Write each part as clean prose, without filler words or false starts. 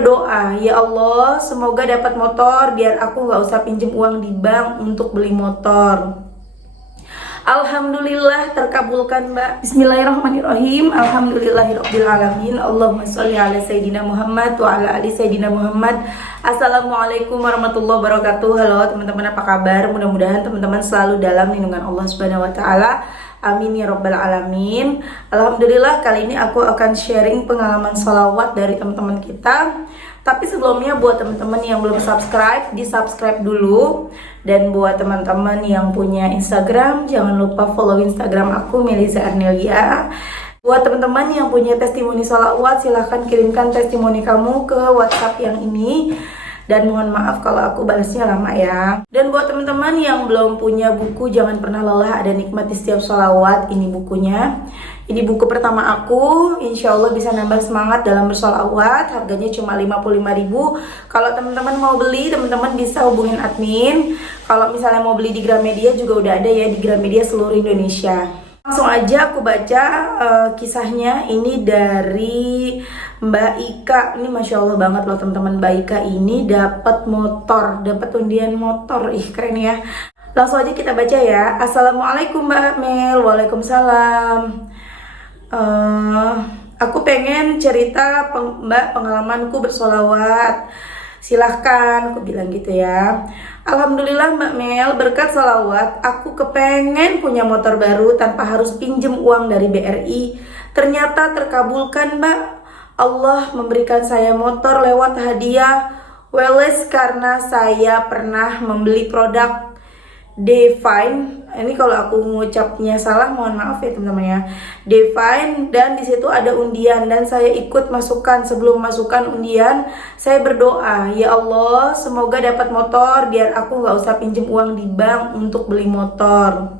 berdoa, ya Allah, semoga dapat motor biar aku nggak usah pinjem uang di bank untuk beli motor. Alhamdulillah terkabulkan Mbak. Bismillahirrahmanirrahim. Alhamdulillahirrabbilalamin. Allahumma sholli ala Sayyidina Muhammad wa ala ali Sayyidina Muhammad. Assalamualaikum warahmatullahi wabarakatuh. Halo teman-teman, apa kabar? Mudah-mudahan teman-teman selalu dalam lindungan Allah Subhanahu wa taala. Amin ya rabbal alamin. Alhamdulillah, kali ini aku akan sharing pengalaman sholawat dari teman-teman kita. Tapi sebelumnya buat teman-teman yang belum subscribe, di subscribe dulu. Dan buat teman-teman yang punya Instagram, jangan lupa follow Instagram aku, Melisa Arnelia. Buat teman-teman yang punya testimoni sholawat, silahkan kirimkan testimoni kamu ke WhatsApp yang ini. Dan mohon maaf kalau aku balasnya lama ya. Dan buat teman-teman yang belum punya buku Jangan Pernah Lelah Ada Nikmati Setiap Sholawat, ini bukunya. Ini buku pertama aku, insya Allah bisa nambah semangat dalam bersholawat. Harganya cuma 55.000. Kalau teman-teman mau beli, teman-teman bisa hubungin admin. Kalau misalnya mau beli di Gramedia juga udah ada ya, di Gramedia seluruh Indonesia. Langsung aja aku baca kisahnya. Ini dari Mbak Ika. Ini Masya Allah banget loh teman-teman. Mbak Ika ini dapat motor, dapat undian motor. Ih, keren ya. Langsung aja kita baca ya. Assalamualaikum Mbak Mel. Waalaikumsalam. Aku pengen cerita Mbak pengalamanku bersolawat. Silahkan, aku bilang gitu ya. Alhamdulillah Mbak Mel, berkat sholawat aku kepengen punya motor baru tanpa harus pinjem uang dari BRI. Ternyata terkabulkan Mbak. Allah memberikan saya motor lewat hadiah Welles karena saya pernah membeli produk Define. Ini kalau aku ngucapnya salah mohon maaf ya teman-teman ya. Define, dan di situ ada undian dan saya ikut masukkan. Sebelum masukkan undian, saya berdoa, ya Allah, semoga dapat motor biar aku nggak usah pinjem uang di bank untuk beli motor.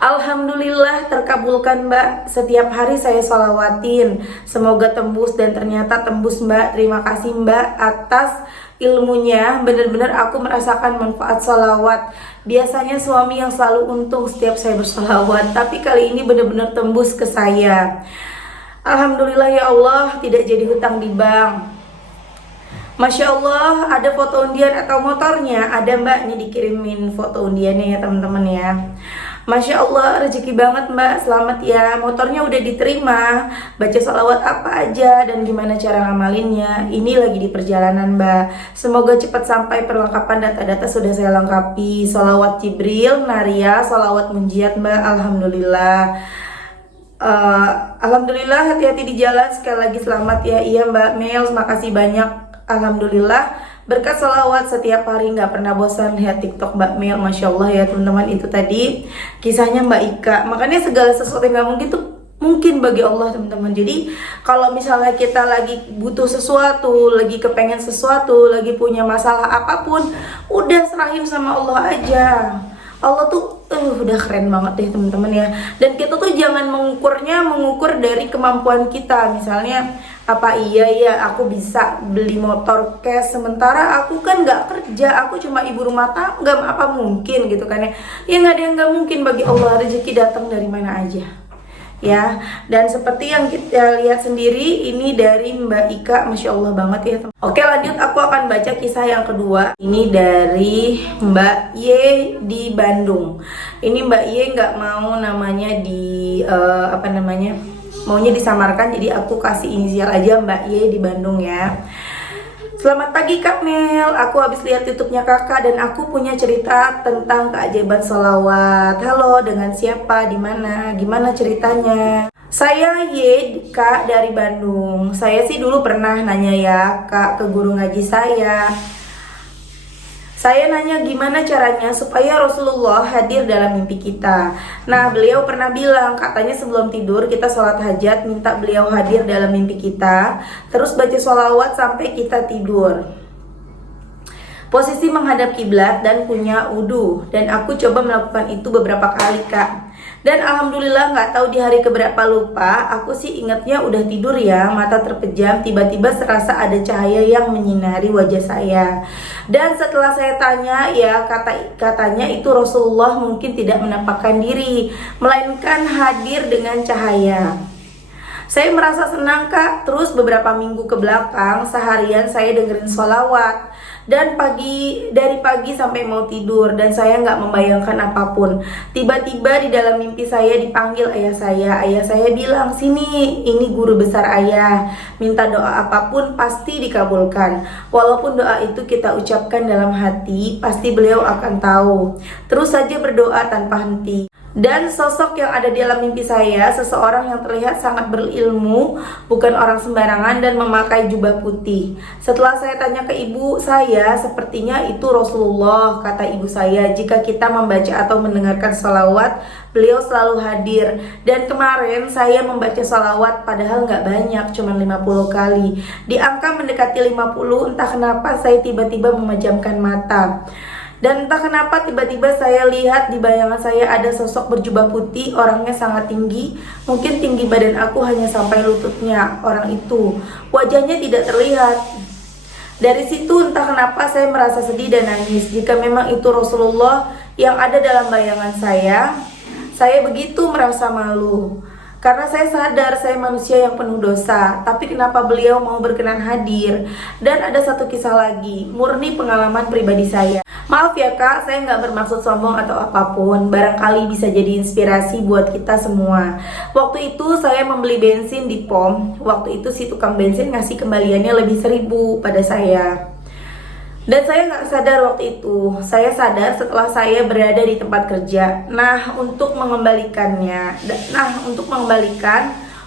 Alhamdulillah terkabulkan Mbak. Setiap hari saya sholawatin, semoga tembus, dan ternyata tembus Mbak. Terima kasih Mbak atas ilmunya. Benar-benar aku merasakan manfaat sholawat. Biasanya suami yang selalu untung setiap saya bersholawat, tapi kali ini benar-benar tembus ke saya. Alhamdulillah ya Allah, tidak jadi hutang di bank. Masya Allah, ada foto undian atau motornya? Ada Mbak, ini dikirimin foto undiannya ya teman-teman ya. Masya Allah, rezeki banget Mbak, selamat ya. Motornya udah diterima. Baca sholawat apa aja dan gimana cara ngamalinnya? Ini lagi di perjalanan Mbak. Semoga cepat sampai, perlengkapan data-data sudah saya lengkapi. Sholawat Jibril, Naria, sholawat Munjiat Mbak. Alhamdulillah. Alhamdulillah, hati-hati di jalan. Sekali lagi selamat ya. Iya Mbak Mel, makasih banyak. Alhamdulillah, berkat sholawat setiap hari nggak pernah bosan lihat TikTok Mbak Mel. Masya Allah ya teman-teman, itu tadi kisahnya Mbak Ika. Makanya segala sesuatu yang nggak mungkin tuh mungkin bagi Allah teman-teman. Jadi kalau misalnya kita lagi butuh sesuatu, lagi kepengen sesuatu, lagi punya masalah apapun, udah serahin sama Allah aja. Allah tuh udah keren banget deh teman-teman ya. Dan kita tuh jangan mengukur dari kemampuan kita. Misalnya apa iya ya aku bisa beli motor cash sementara aku kan nggak kerja, aku cuma ibu rumah tangga, apa mungkin gitu kan ya. Ya nggak ada yang nggak mungkin bagi Allah, rezeki datang dari mana aja ya. Dan seperti yang kita lihat sendiri, ini dari Mbak Ika, Masya Allah banget ya teman. Oke, lanjut, aku akan baca kisah yang kedua. Ini dari Mbak Y di Bandung. Ini Mbak Y nggak mau namanya maunya disamarkan, jadi aku kasih inisial aja Mbak Y di Bandung ya. Selamat pagi Kak Mel, aku habis lihat YouTube-nya kakak dan aku punya cerita tentang keajaiban sholawat. Halo, dengan siapa, di mana, gimana ceritanya? Saya Y Kak dari Bandung. Saya sih dulu pernah nanya ya Kak ke guru ngaji saya. Saya nanya gimana caranya supaya Rasulullah hadir dalam mimpi kita. Nah, beliau pernah bilang, katanya sebelum tidur kita sholat hajat, minta beliau hadir dalam mimpi kita, terus baca sholawat sampai kita tidur. Posisi menghadap kiblat dan punya wudu. Dan aku coba melakukan itu beberapa kali Kak. Dan alhamdulillah nggak tahu di hari keberapa lupa, aku sih ingatnya udah tidur ya, mata terpejam, tiba-tiba serasa ada cahaya yang menyinari wajah saya. Dan setelah saya tanya ya, katanya itu Rasulullah mungkin tidak menampakkan diri, melainkan hadir dengan cahaya. Saya merasa senang Kak. Terus beberapa minggu ke belakang seharian saya dengerin sholawat, dan dari pagi sampai mau tidur, dan saya nggak membayangkan apapun. Tiba-tiba di dalam mimpi saya dipanggil ayah saya. Ayah saya bilang, "Sini, ini guru besar ayah. Minta doa apapun pasti dikabulkan. Walaupun doa itu kita ucapkan dalam hati, pasti beliau akan tahu. Terus saja berdoa tanpa henti." Dan sosok yang ada di dalam mimpi saya, seseorang yang terlihat sangat berilmu, bukan orang sembarangan, dan memakai jubah putih. Setelah saya tanya ke ibu saya, sepertinya itu Rasulullah. Kata ibu saya, jika kita membaca atau mendengarkan sholawat, beliau selalu hadir. Dan kemarin saya membaca sholawat padahal nggak banyak, cuma 50 kali. Di angka mendekati 50, entah kenapa saya tiba-tiba memejamkan mata. Dan entah kenapa tiba-tiba saya lihat di bayangan saya ada sosok berjubah putih, orangnya sangat tinggi, mungkin tinggi badan aku hanya sampai lututnya. Orang itu wajahnya tidak terlihat. Dari situ entah kenapa saya merasa sedih dan nangis. Jika memang itu Rasulullah yang ada dalam bayangan saya begitu merasa malu. Karena saya sadar saya manusia yang penuh dosa, tapi kenapa beliau mau berkenan hadir? Dan ada satu kisah lagi, murni pengalaman pribadi saya. Maaf ya Kak, saya nggak bermaksud sombong atau apapun. Barangkali bisa jadi inspirasi buat kita semua. Waktu itu saya membeli bensin di pom. Waktu itu si tukang bensin ngasih kembaliannya lebih 1.000 pada saya. Dan saya nggak sadar waktu itu. Saya sadar setelah saya berada di tempat kerja. Untuk mengembalikan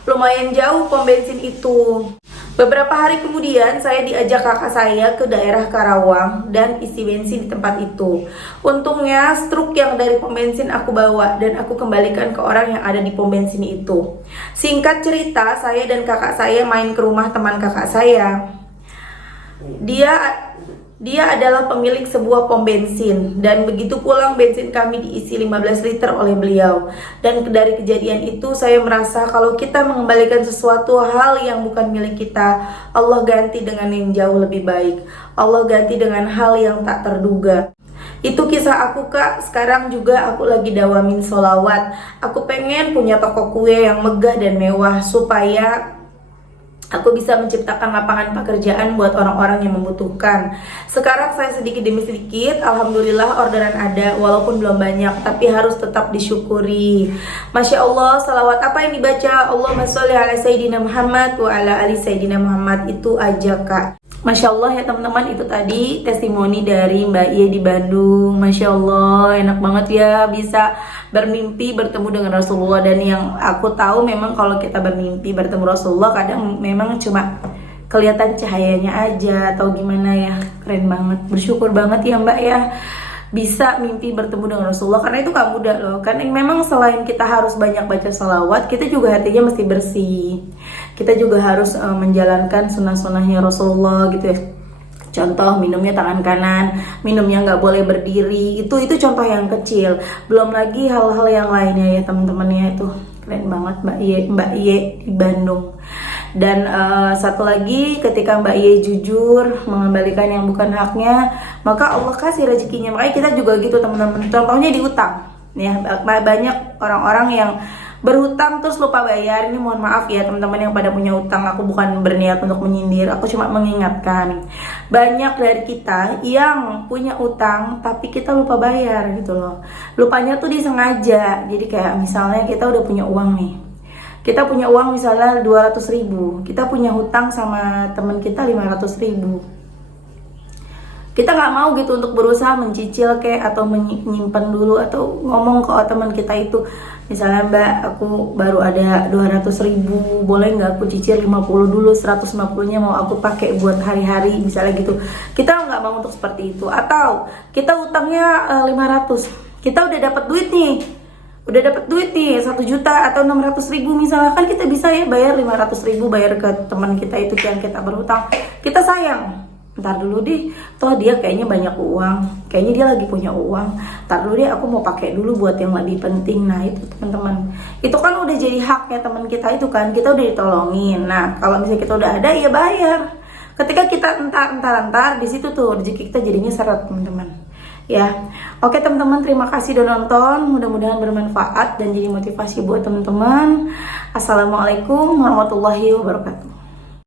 lumayan jauh pom bensin itu. Beberapa hari kemudian saya diajak kakak saya ke daerah Karawang dan isi bensin di tempat itu. Untungnya struk yang dari pom bensin aku bawa dan aku kembalikan ke orang yang ada di pom bensin itu. Singkat cerita, saya dan kakak saya main ke rumah teman kakak saya. Dia adalah pemilik sebuah pom bensin, dan begitu pulang bensin kami diisi 15 liter oleh beliau. Dan dari kejadian itu saya merasa kalau kita mengembalikan sesuatu hal yang bukan milik kita, Allah ganti dengan yang jauh lebih baik. Allah ganti dengan hal yang tak terduga. Itu kisah aku Kak. Sekarang juga aku lagi dawamin sholawat. Aku pengen punya toko kue yang megah dan mewah supaya aku bisa menciptakan lapangan pekerjaan buat orang-orang yang membutuhkan. Sekarang saya sedikit demi sedikit, alhamdulillah orderan ada, walaupun belum banyak, tapi harus tetap disyukuri. Masya Allah, salawat apa yang dibaca? Allahumma sholli ala Sayyidina Muhammad wa ala ali Sayyidina Muhammad. Itu aja Kak. Masya Allah ya teman-teman, itu tadi testimoni dari Mbak Ye di Bandung. Masya Allah, enak banget ya bisa bermimpi bertemu dengan Rasulullah. Dan yang aku tahu memang kalau kita bermimpi bertemu Rasulullah kadang memang cuma kelihatan cahayanya aja atau gimana ya. Keren banget, bersyukur banget ya Mbak ya bisa mimpi bertemu dengan Rasulullah, karena itu gak mudah loh. Karena memang selain kita harus banyak baca sholawat, kita juga hatinya mesti bersih. Kita juga harus menjalankan sunnah-sunnahnya Rasulullah gitu ya. Contoh, minumnya tangan kanan, minumnya nggak boleh berdiri. Itu contoh yang kecil. Belum lagi hal-hal yang lainnya ya teman-temannya. Itu keren banget Mbak Ye di Bandung. Dan satu lagi, ketika Mbak Ye jujur mengembalikan yang bukan haknya, maka Allah kasih rezekinya. Makanya kita juga gitu teman-teman. Contohnya di utang ya, banyak orang-orang yang berhutang terus lupa bayar. Ini mohon maaf ya teman-teman yang pada punya utang, aku bukan berniat untuk menyindir, aku cuma mengingatkan. Banyak dari kita yang punya utang tapi kita lupa bayar gitu loh. Lupanya tuh disengaja. Jadi kayak misalnya kita udah punya uang nih, kita punya uang misalnya 200.000, kita punya hutang sama teman kita 500.000. Kita nggak mau gitu untuk berusaha mencicil kayak atau menyimpan dulu atau ngomong ke teman kita itu, misalnya Mbak aku baru ada 200.000, boleh nggak aku cicil 50 dulu, 150-nya mau aku pakai buat hari-hari misalnya gitu. Kita nggak mau untuk seperti itu. Atau kita utangnya 500, kita udah dapat duit nih 1 juta atau 600.000 misalnya, kan kita bisa ya bayar 500.000, bayar ke teman kita itu yang kita berhutang. Kita sayang, ntar dulu deh, toh dia kayaknya banyak uang, kayaknya dia lagi punya uang, ntar dulu deh aku mau pakai dulu buat yang lebih penting. Nah itu teman-teman, itu kan udah jadi haknya teman kita itu kan, kita udah ditolongin. Nah kalau misalnya kita udah ada ya bayar. Ketika kita entar di situ tuh rezeki kita jadinya seret teman-teman. ya. Oke teman-teman, terima kasih udah nonton, mudah-mudahan bermanfaat dan jadi motivasi buat teman-teman. Assalamualaikum warahmatullahi wabarakatuh.